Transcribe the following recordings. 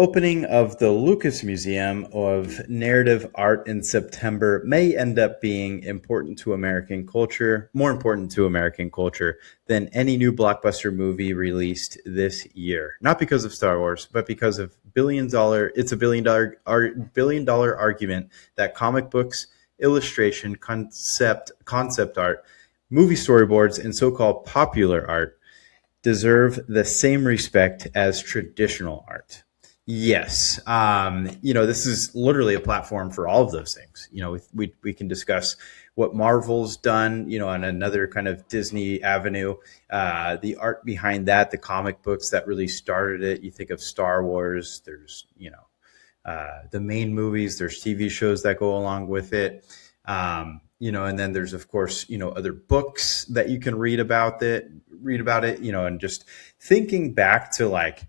opening of the Lucas Museum of Narrative Art in September may end up being important to American culture, more important to American culture than any new blockbuster movie released this year. Not because of Star Wars, but because of it's a billion dollar argument that comic books, illustration, concept art, movie storyboards, and so-called popular art deserve the same respect as traditional art. Yes, this is literally a platform for all of those things. We can discuss what Marvel's done, on another kind of Disney avenue, the art behind that, the comic books that really started it. You think of Star Wars. There's the main movies. There's TV shows that go along with it. And then there's of course, other books that you can read about it, and just thinking back to like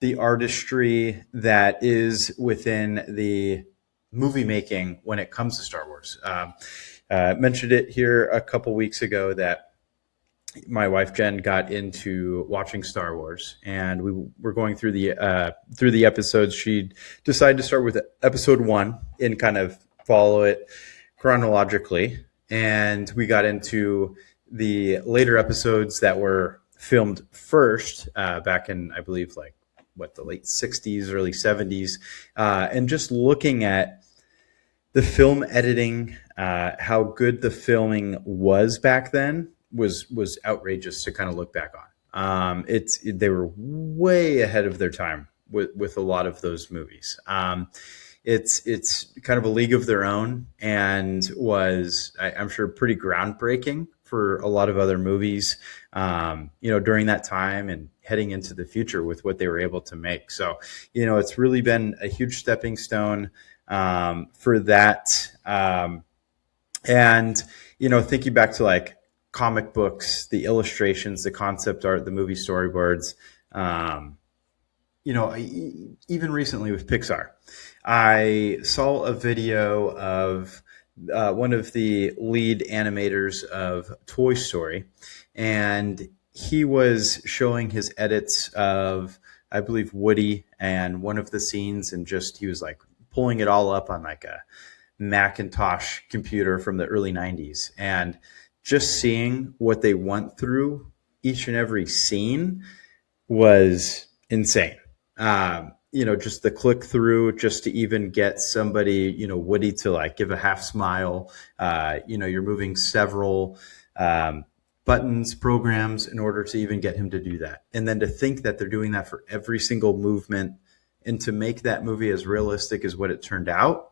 the artistry that is within the movie making when it comes to Star Wars. Mentioned it here a couple weeks ago that my wife Jen got into watching Star Wars, and we were going through the episodes. She decided to start with episode 1 and kind of follow it chronologically, and we got into the later episodes that were filmed first back in, I believe, the late 60s, early 70s, and just looking at the film editing, how good the filming was back then was outrageous to kind of look back on. They were way ahead of their time with a lot of those movies. It's kind of a league of their own, and was, I'm sure, pretty groundbreaking for a lot of other movies, during that time and heading into the future with what they were able to make. So, it's really been a huge stepping stone for that. And, thinking back to like comic books, the illustrations, the concept art, the movie storyboards, even recently with Pixar, I saw a video of one of the lead animators of Toy Story, and he was showing his edits of, I believe, Woody and one of the scenes, and he was like pulling it all up on like a Macintosh computer from the early 90s, and just seeing what they went through each and every scene was insane. Just the click through, just to even get somebody, Woody, to like give a half smile. You're moving several buttons, programs in order to even get him to do that. And then to think that they're doing that for every single movement, and to make that movie as realistic as what it turned out,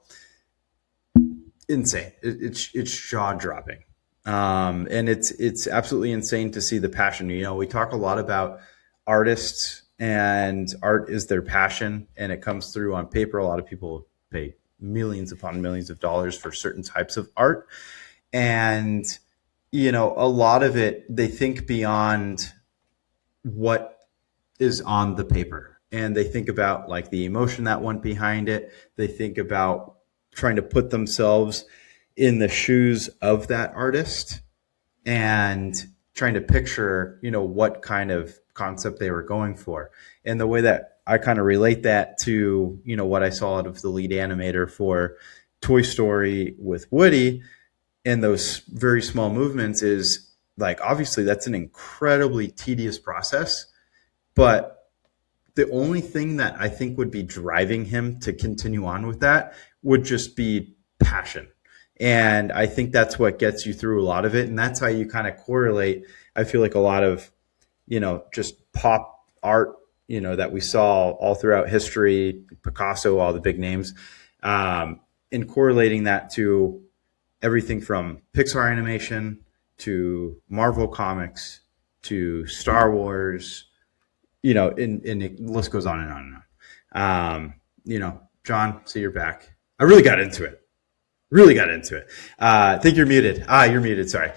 insane. It's jaw dropping. And it's absolutely insane to see the passion. We talk a lot about artists, and art is their passion, and it comes through on paper. A lot of people pay millions upon millions of dollars for certain types of art. And, a lot of it, they think beyond what is on the paper, and they think about like the emotion that went behind it. They think about trying to put themselves in the shoes of that artist and trying to picture, what kind of concept they were going for. And the way that I kind of relate that to, what I saw out of the lead animator for Toy Story with Woody, and those very small movements, is like, obviously that's an incredibly tedious process, but the only thing that I think would be driving him to continue on with that would just be passion. And I think that's what gets you through a lot of it. And that's how you kind of correlate, I feel like, a lot of, just pop art, that we saw all throughout history, Picasso, all the big names, and correlating that to everything from Pixar animation to Marvel comics to Star Wars, and the list goes on and on and on. John, so you're back. I really got into it. I think you're muted. You're muted. Sorry.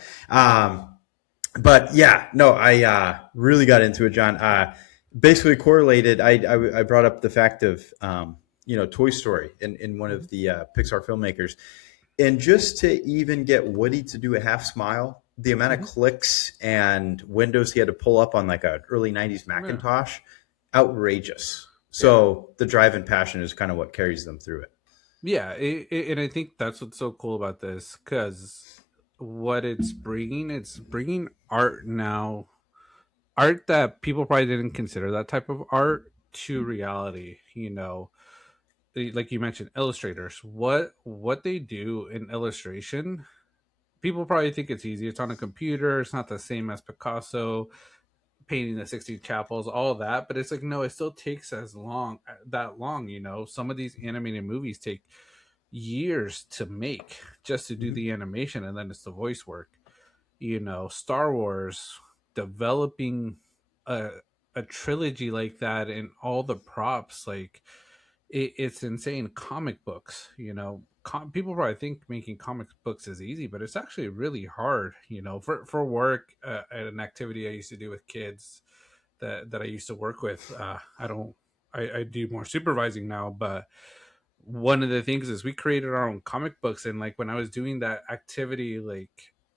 But yeah, no, I really got into it, John. Basically correlated. I brought up the fact of, Toy Story in one of the Pixar filmmakers. And just to even get Woody to do a half smile, the amount of clicks and windows he had to pull up on like a early 90s Macintosh, outrageous. Yeah. So the drive and passion is kind of what carries them through it. Yeah, and I think that's what's so cool about this, because what it's bringing art now, art that people probably didn't consider that type of art, to reality. Like you mentioned, illustrators. What they do in illustration, people probably think it's easy. It's on a computer. It's not the same as Picasso painting the 60 chapels, all that. But it's like, no, it still takes as long that long. Some of these animated movies take years to make just to do Mm-hmm. the animation, and then it's the voice work. Star Wars, developing a a trilogy like that, and all the props, like it's insane. Comic books, people probably think making comic books is easy, but it's actually really hard. For work, an activity I used to do with kids that I used to work with. I don't. I do more supervising now, but one of the things is we created our own comic books, and like when I was doing that activity, like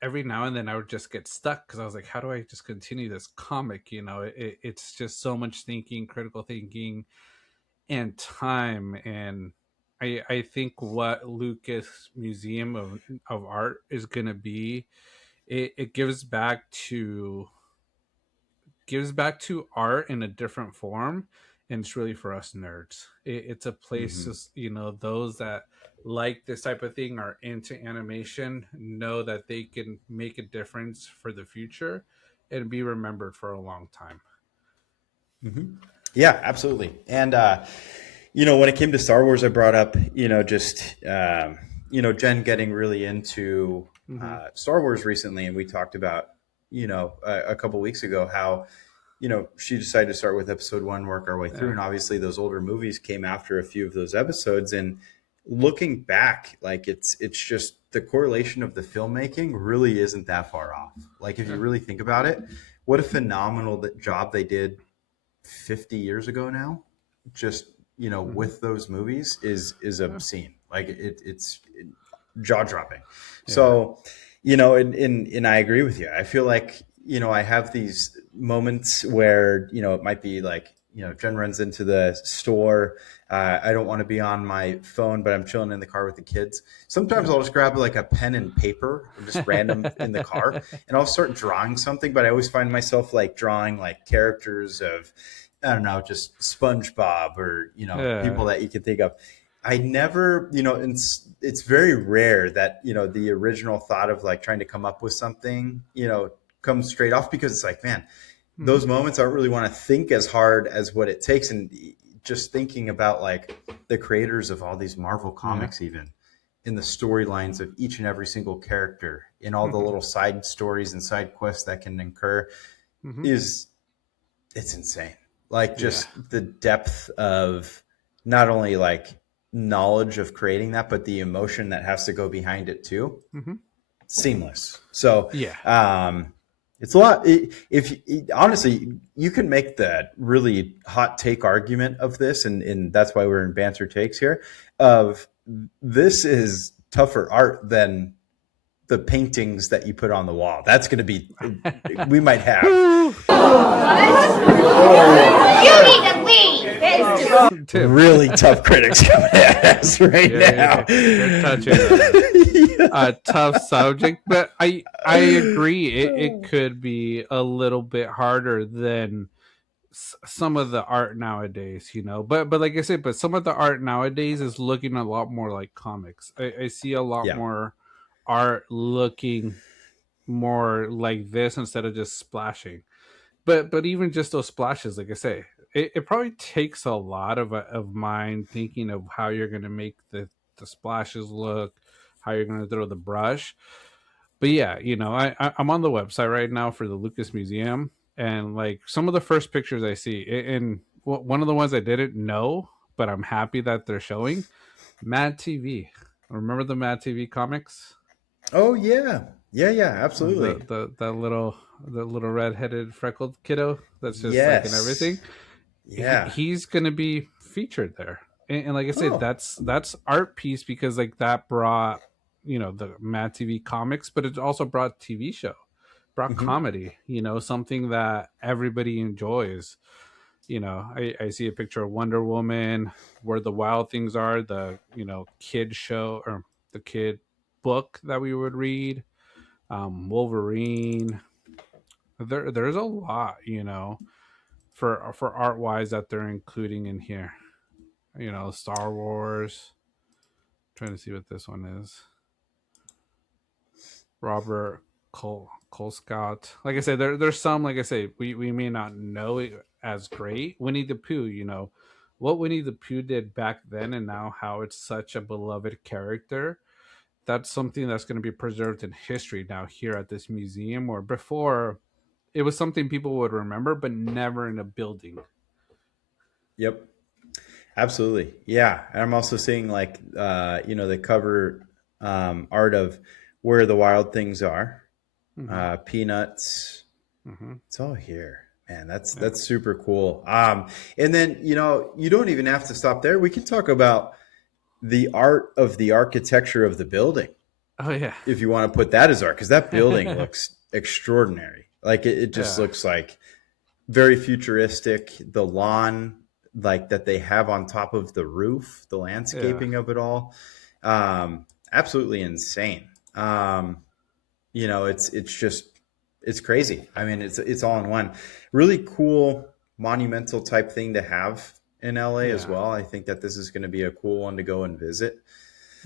every now and then I would just get stuck because I was like, how do I just continue this comic? It's just so much thinking, critical thinking, and time. And I think what Lucas Museum of Art is going to be, it gives back to art in a different form, and it's really for us nerds. It's a place, Mm-hmm. those that like this type of thing, are into animation, know that they can make a difference for the future and be remembered for a long time. Mm-hmm. Yeah, absolutely. And when it came to Star Wars, I brought up, just Jen getting really into Mm-hmm. Star Wars recently, and we talked about, a couple weeks ago how, she decided to start with episode one, work our way through, Yeah. and obviously those older movies came after a few of those episodes. And looking back, like it's just the correlation of the filmmaking really isn't that far off. Like if you Yeah. really think about it, what a phenomenal job they did 50 years ago now, just Mm-hmm. with those movies is Yeah. obscene. Like it's jaw dropping. Yeah. So and I agree with you. I feel like I have these moments where it might be like Jen runs into the store. I don't want to be on my phone, but I'm chilling in the car with the kids. Sometimes Yeah. I'll just grab like a pen and paper, just random in the car, and I'll start drawing something. But I always find myself like drawing like characters of, I don't know, just SpongeBob or Yeah. people that you can think of. I never, it's very rare that the original thought of like trying to come up with something comes straight off, because it's like, man, Mm-hmm. those moments I don't really want to think as hard as what it takes. And just thinking about like the creators of all these Marvel Yeah. comics, even in the storylines of each and every single character, in all the Mm-hmm. little side stories and side quests that can incur, Mm-hmm. is it's insane. Like Yeah. just the depth of not only like knowledge of creating that, but the emotion that has to go behind it too. Mm-hmm. Seamless. So Yeah. it's a lot. If honestly, you can make that really hot take argument of this, and that's why we're in banter takes here. Of this is tougher art than the paintings that you put on the wall. That's going to be, we might have Woo! You need to leave. Tim. really tough critics coming at us right Yeah, now. you're touching a tough subject, but I agree. It could be a little bit harder than some of the art nowadays. But like I said, but some of the art nowadays is looking a lot more like comics. I see a lot Yeah. more art looking more like this instead of just splashing. But even just those splashes, like I say, it probably takes a lot of mind thinking of how you're going to make the splashes look, how you're going to throw the brush. But yeah, I'm on the website right now for the Lucas Museum, and like some of the first pictures I see, and one of the ones I didn't know, but I'm happy that they're showing, Mad TV. Remember the Mad TV comics? Oh yeah. Yeah, yeah, absolutely. The little redheaded freckled kiddo that's just like in everything. Yes. Yeah. He's gonna be featured there, and like I said, Oh. that's art piece, because like that brought the Mad TV comics, but it also brought TV show, brought Hmm. comedy, something that everybody enjoys. I see a picture of Wonder Woman, Where the Wild Things Are, the kid show or the kid book that we would read. Wolverine. There's a lot, for art wise that they're including in here. Star Wars. Trying to see what this one is. Robert Colescott. Like I said, there's some, like I say, we may not know it as great. Winnie the Pooh, what Winnie the Pooh did back then and now how it's such a beloved character. That's something that's going to be preserved in history now here at this museum, where before it was something people would remember, but never in a building. Yep. Absolutely. Yeah. And I'm also seeing like, the cover art of Where the Wild Things Are, Mm-hmm. Peanuts. Mm-hmm. It's all here. Man, that's Yeah. that's super cool. And then, you don't even have to stop there. We can talk about the art of the architecture of the building Oh yeah. if you want to put that as art, because that building looks extraordinary. Like it just Yeah. looks like very futuristic. The lawn, like that they have on top of the roof, the Yeah. landscaping of it all, absolutely insane. It's crazy. I mean, it's all in one. Really cool monumental type thing to have in LA as Yeah. well. I think that this is going to be a cool one to go and visit.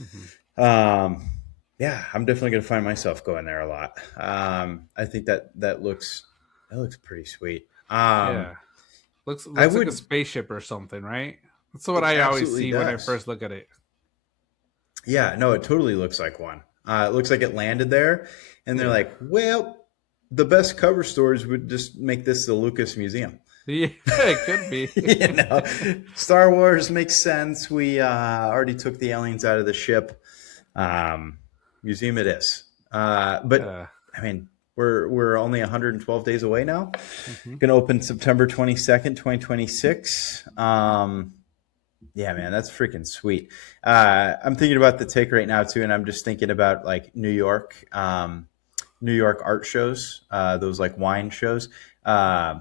Mm-hmm. Um, yeah, I'm definitely going to find myself going there a lot. I think that looks pretty sweet. Yeah. Looks I looks like a would. spaceship or something, right? That's what It I always absolutely see when I does. first look at it. Yeah, no, it totally looks like one. It looks like it landed there, and they're Yeah. like, well, the best cover stories would just make this the Lucas Museum. Yeah, it could be. you know, Star Wars makes sense. We already took the aliens out of the ship. Museum it is. But uh, I mean, we're only 112 days away now. mhm. Going to open September 22nd, 2026. Yeah, man, that's freaking sweet. I'm thinking about the take right now too, and I'm just thinking about like New York art shows, those like wine shows. Uh,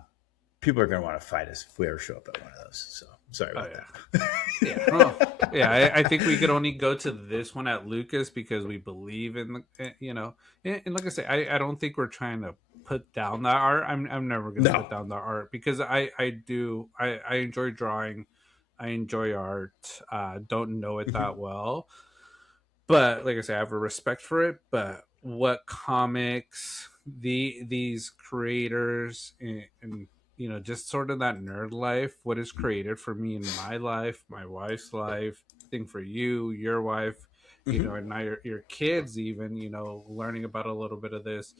People are going to want to fight us if we ever show up at one of those. So sorry Oh about yeah. that. Yeah. Well, yeah. I think we could only go to this one at Lucas because we believe in and like I say, I don't think we're trying to put down that art. I'm never gonna No. put down the art because I enjoy drawing. I enjoy art. Don't know it Mhm. that well, but like I say, I have a respect for it. But what comics these creators and just sort of that nerd life, what is created for me in my life, my wife's life, thing for you, your wife, Mhm. and now your kids even, learning about a little bit of this.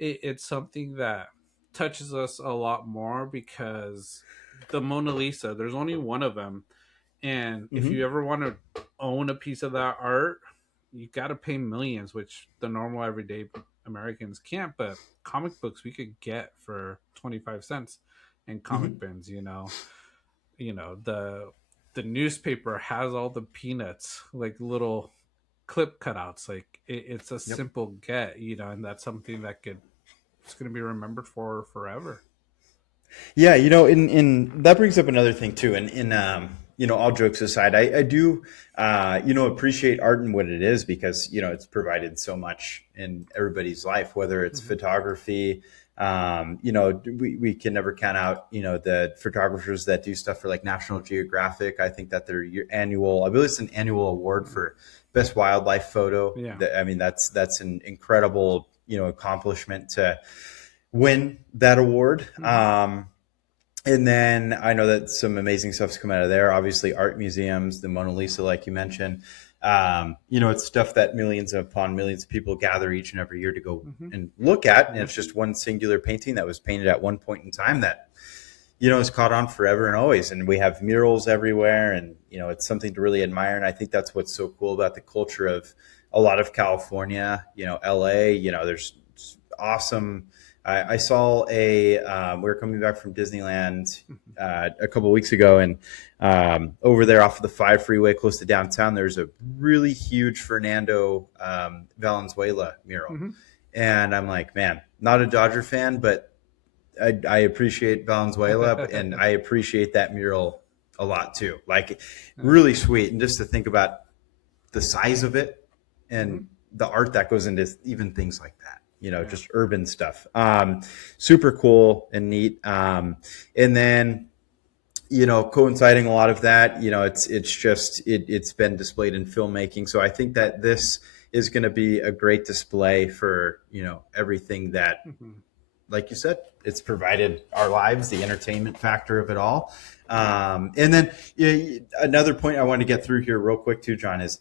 It's something that touches us a lot more because the Mona Lisa, there's only one of them, and if you Mhm. ever want to own a piece of that art, you got to pay millions, which the normal everyday Americans can't. But comic books we could get for 25 cents in comic Mhm. bins. The newspaper has all the peanuts, like little clip cutouts. Like it's a Yep. simple get, and that's something that it's going to be remembered for forever. Yeah, in that brings up another thing too. And in all jokes aside, I do appreciate art and what it is because it's provided so much in everybody's life, whether it's Mm-hmm. photography. We can never count out the photographers that do stuff for like National Geographic. I think that their annual, I believe it's an annual award for best wildlife photo. Yeah. I mean, that's an incredible accomplishment to win that award. Mm-hmm. And then I know that some amazing stuff's come out of there. Obviously, art museums, the Mona Lisa, like you mentioned. It's stuff that millions upon millions of people gather each and every year to go Mm-hmm. and look at. And Yeah. it's just one singular painting that was painted at one point in time that is caught on forever and always. And we have murals everywhere, and it's something to really admire. And I think that's what's so cool about the culture of a lot of California. LA. There's awesome. I saw we were coming back from Disneyland Mm-hmm. a couple of weeks ago, and over there off of the 5 freeway, close to downtown, there's a really huge Fernando Valenzuela mural, Mm-hmm. and I'm like, man, not a Dodger fan, but I appreciate Valenzuela, and I appreciate that mural a lot too. Like, really sweet, and just to think about the size of it Mm-hmm. and the art that goes into even things like that. Yeah. Just urban stuff. Super cool and neat. And then coinciding a lot of that, it's been displayed in filmmaking. So I think that this is going to be a great display for everything that, Mm-hmm. like you said, it's provided our lives, the entertainment factor of it all. Yeah. And then another point I want to get through here real quick too, John, is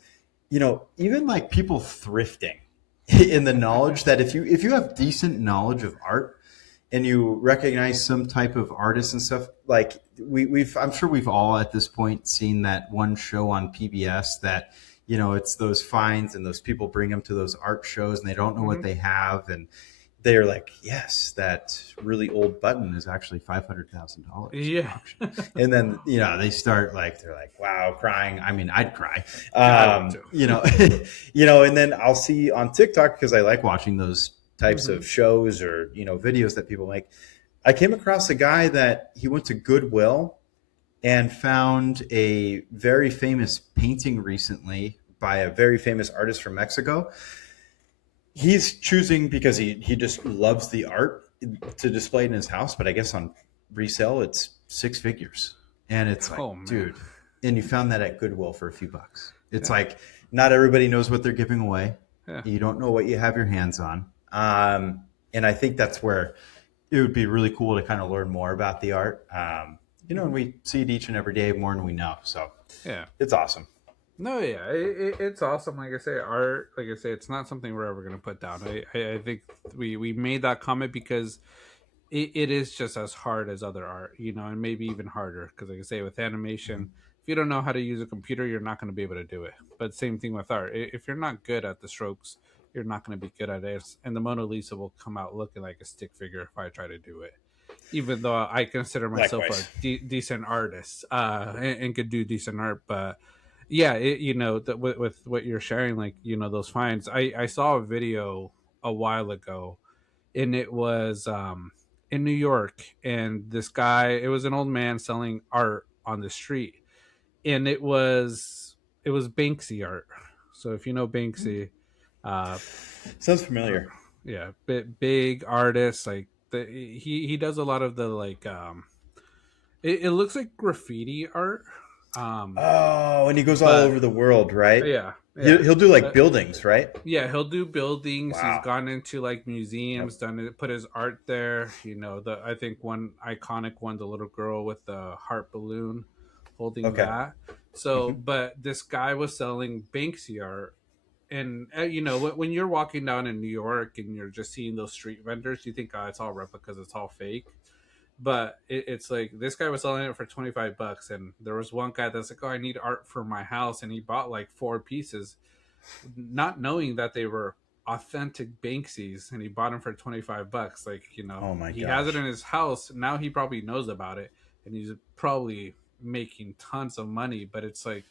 even like people thrifting in the knowledge that if you have decent knowledge of art and you recognize some type of artist and stuff, like I'm sure we've all at this point seen that one show on PBS that it's those finds and those people bring them to those art shows and they don't know what they have, and they're like, yes, that really old button is actually $500,000 Yeah. and then they start like, they're like, wow, crying. I mean, I'd cry. I would too. And then I'll see on TikTok, because I like watching those types of shows or videos that people make. I came across a guy that he went to Goodwill and found a very famous painting recently by a very famous artist from Mexico. He's choosing, because he just loves the art, to display it in his house, but I guess on resale it's six figures. And it's like, dude, and you found that at Goodwill for a few bucks. It's like, not everybody knows what they're giving away. Yeah. You don't know what you have your hands on. And I think that's where it would be really cool to kind of learn more about the art. And we see it each and every day more than we know. So Yeah. it's awesome. No, yeah, it's awesome. Like I say, art. Like I say, it's not something we're ever gonna put down. I think we made that comment because it is just as hard as other art, and maybe even harder. Because like I say, with animation, if you don't know how to use a computer, you're not going to be able to do it. But same thing with art. If you're not good at the strokes, you're not going to be good at it. And the Mona Lisa will come out looking like a stick figure if I try to do it. Even though I consider myself Likewise. a decent artist and could do decent art, but yeah, with what you're sharing, like those finds. I saw a video a while ago, and it was in New York, and this guy, it was an old man selling art on the street, and it was Banksy art. So if you know Banksy, uh, Sounds familiar. yeah, big artist, like he does a lot of the like it looks like graffiti art. Oh, and he goes all over the world, right? Yeah, He'll do like buildings, right? Yeah, he'll do buildings. Wow. He's gone into like museums, done it, put his art there. I think one iconic one, the little girl with the heart balloon holding that. So, but this guy was selling Banksy art, and when you're walking down in New York and you're just seeing those street vendors, you think, oh, it's all replicas, it's all fake. But it's like this guy was selling it for $25, and there was one guy that's like, oh, I need art for my house, and he bought like 4 pieces, not knowing that they were authentic Banksies, and he bought them for $25. Like, Oh my he gosh. has it in his house now. He probably knows about it, and he's probably making tons of money. But it's like,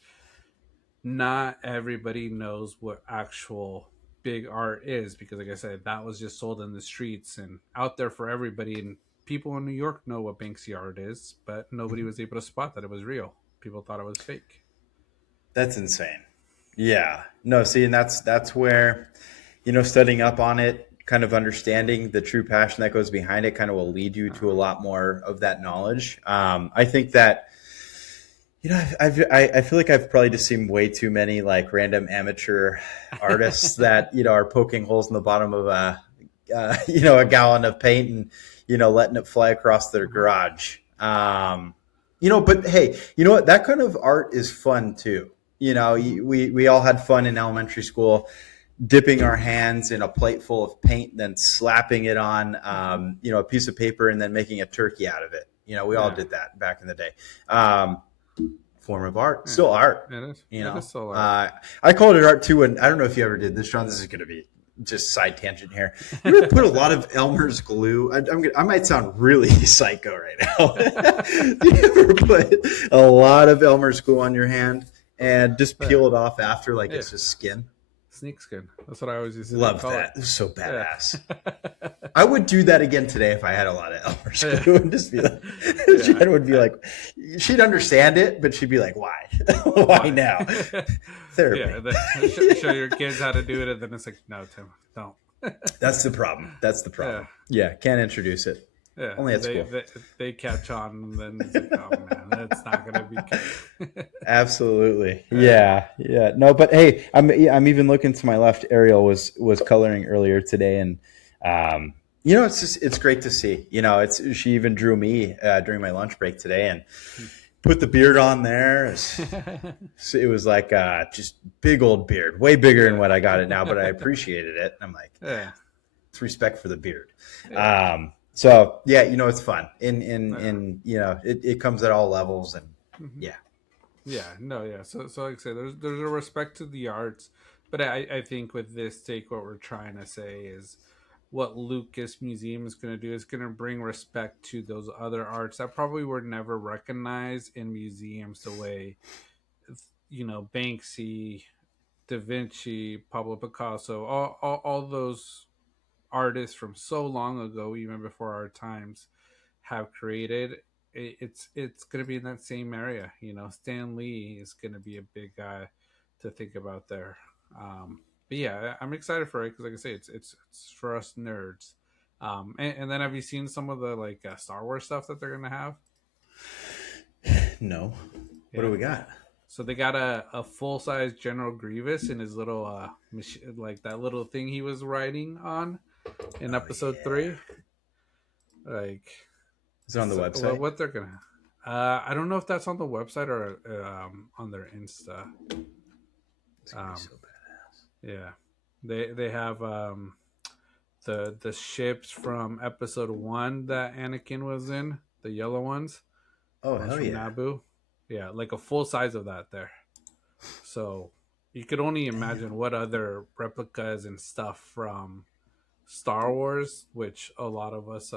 not everybody knows what actual big art is, because like I said, that was just sold in the streets and out there for everybody. And people in New York know what Banksy art is, but nobody was able to spot that it was real. People thought it was fake. That's insane. Yeah. No, see, and that's where, studying up on it, kind of understanding the true passion that goes behind it, kind of will lead you to a lot more of that knowledge. I think that, I feel like I've probably just seen way too many like random amateur artists that, are poking holes in the bottom of a gallon of paint and, letting it fly across their garage. But hey, you know what? That kind of art is fun too. We all had fun in elementary school, dipping our hands in a plate full of paint, then slapping it on, a piece of paper and then making a turkey out of it. We all did that back in the day. Form of art, still art. It is. It is still art. I called it art too, and I don't know if you ever did this, Sean. This is going to be just side tangent here. You ever put a lot of Elmer's glue? I might sound really psycho right now. Do you ever put a lot of Elmer's glue on your hand and just peel it off after, like it's just skin? Snakeskin. That's what I always used to Love call that. it. It was so Yeah. badass. I would do that again today if I had a lot of Elmer's glue and just be like, Yeah. Jen would be like, she'd understand it, but she'd be like, why? Why now? Therapy. Show your kids how to do it, and then it's like, no, Tim, don't. That's the problem. That's the problem. Yeah, can't introduce it. Yeah, Only at they, school. they catch on, and then it's like, oh man, that's not gonna be good. Absolutely. Yeah. No, but hey, I'm even looking to my left. Ariel was coloring earlier today, and it's great to see. She even drew me during my lunch break today, and put the beard on there. So it was like just big old beard, way bigger than what I got it now, but I appreciated it. I'm like, it's respect for the beard. Yeah. So yeah, it's fun, and it comes at all levels, and yeah. So like I say, there's a respect to the arts, but I think with this take, what we're trying to say is what Lucas Museum is going to do is going to bring respect to those other arts that probably were never recognized in museums the way, Banksy, Da Vinci, Pablo Picasso, all those artists from so long ago, even before our times, have created. It's going to be in that same area. Stan Lee is going to be a big guy to think about there. But yeah, I'm excited for it because, like I say, it's for us nerds. And then have you seen some of the Star Wars stuff that they're going to have? No. Yeah. What do we got? So they got a full size General Grievous in his little like that little thing he was riding on in episode 3. Like, is it on the website? What they're gonna? I don't know if that's on the website or on their Insta. It's gonna be so badass. Yeah, they have the ships from episode 1 that Anakin was in, the yellow ones. Oh hell from yeah! Naboo. Yeah, like a full size of that there. So you could only imagine what other replicas and stuff from Star Wars, which a lot of us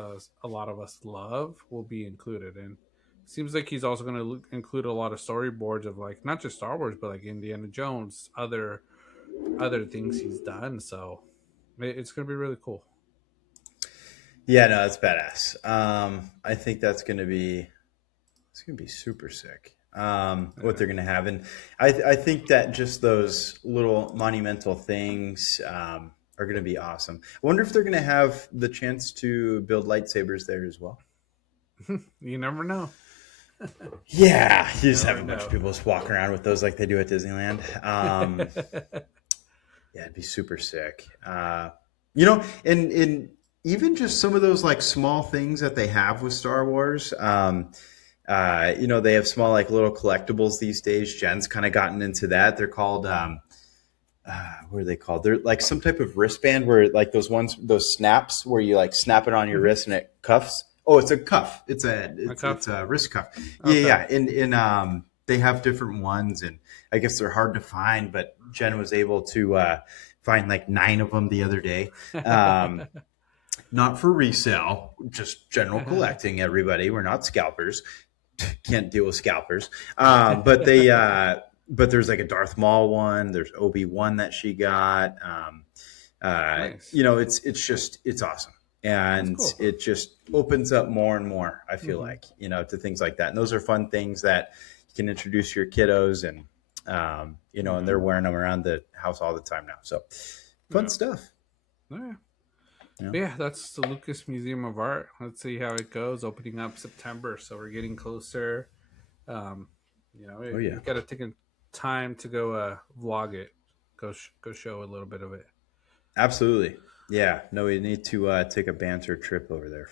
love, will be included in. Seems like he's also going to include a lot of storyboards of not just Star Wars, but Indiana Jones, other things he's done. So it's going to be really cool. Yeah, no, that's badass. I think that's going to be super sick. What they're going to have, and I think that just those little monumental things are going to be awesome. I wonder if they're going to have the chance to build lightsabers there as well. You never know. Yeah, you just have a bunch of people just walking around with those like they do at Disneyland. Yeah, it'd be super sick. And even just some of those small things that they have with Star Wars. They have small little collectibles these days. Jen's kind of gotten into that. They're called what are they called? They're like some type of wristband where those snaps where you snap it on your wrist and it cuffs. Oh, it's a cuff. It's a wrist cuff. Okay. Yeah. And they have different ones, and I guess they're hard to find, but Jen was able to find 9 of them the other day. Not for resale, just general collecting, everybody. We're not scalpers. Can't deal with scalpers. But there's a Darth Maul one. There's Obi-Wan that she got. Nice. It's awesome. And cool. It just opens up more and more, I feel to things like that. And those are fun things that you can introduce your kiddos and, and they're wearing them around the house all the time now. So fun stuff. Yeah. Yeah, that's the Lucas Museum of Art. Let's see how it goes. Opening up September, so we're getting closer. You got to take a time to go vlog it, go show a little bit of it. Absolutely, yeah. No, we need to take a banter trip over there.